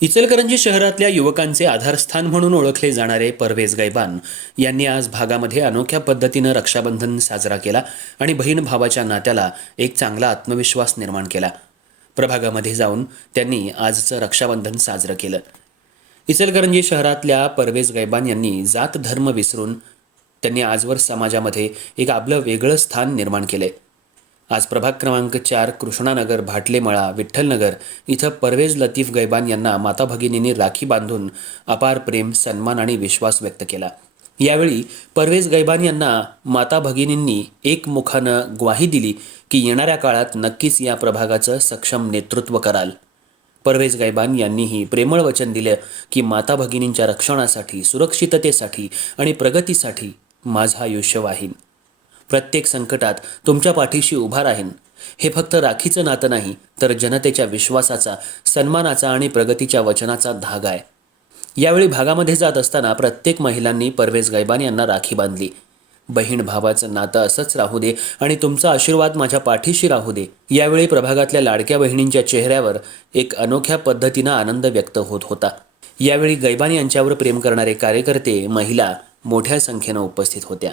इचलकरंजी शहरातल्या युवकांचे आधारस्थान म्हणून ओळखले जाणारे परवेज गैबान यांनी आज भागामध्ये अनोख्या पद्धतीनं रक्षाबंधन साजरा केला आणि बहीण भावाच्या नात्याला एक चांगला आत्मविश्वास निर्माण केला. प्रभागामध्ये जाऊन त्यांनी आजचं रक्षाबंधन साजरं केलं. इचलकरंजी शहरातल्या परवेज गैबान यांनी जात धर्म विसरून त्यांनी आजवर समाजामध्ये एक आपलं वेगळं स्थान निर्माण केलंय. आज प्रभाग क्रमांक चार कृष्णानगर भाटलेमळा विठ्ठलनगर इथं परवेज लतीफ गैबान यांना माता भगिनींनी राखी बांधून अपार प्रेम सन्मान आणि विश्वास व्यक्त केला. यावेळी परवेज गैबान यांना माता भगिनींनी एकमुखानं ग्वाही दिली की येणाऱ्या काळात नक्कीच या प्रभागाचं सक्षम नेतृत्व कराल. परवेज गायबान यांनीही प्रेमळ वचन दिलं की माता भगिनींच्या रक्षणासाठी सुरक्षिततेसाठी आणि प्रगतीसाठी माझा आयुष्य वाहीन. प्रत्येक संकटात तुमच्या पाठीशी उभा राहीन. हे फक्त राखीचं नातं नाही तर जनतेच्या विश्वासाचा सन्मानाचा आणि प्रगतीच्या वचनाचा धागा आहे. यावेळी भागामध्ये जात असताना प्रत्येक महिलांनी परवेज गैबान यांना राखी बांधली. बहीण भावाचं नातं असंच राहू दे आणि तुमचा आशीर्वाद माझ्या पाठीशी राहू दे. यावेळी प्रभागातल्या लाडक्या बहिणींच्या चेहऱ्यावर एक अनोख्या पद्धतीनं आनंद व्यक्त होत होता. यावेळी गैबान यांच्यावर प्रेम करणारे कार्यकर्ते महिला मोठ्या संख्येनं उपस्थित होत्या.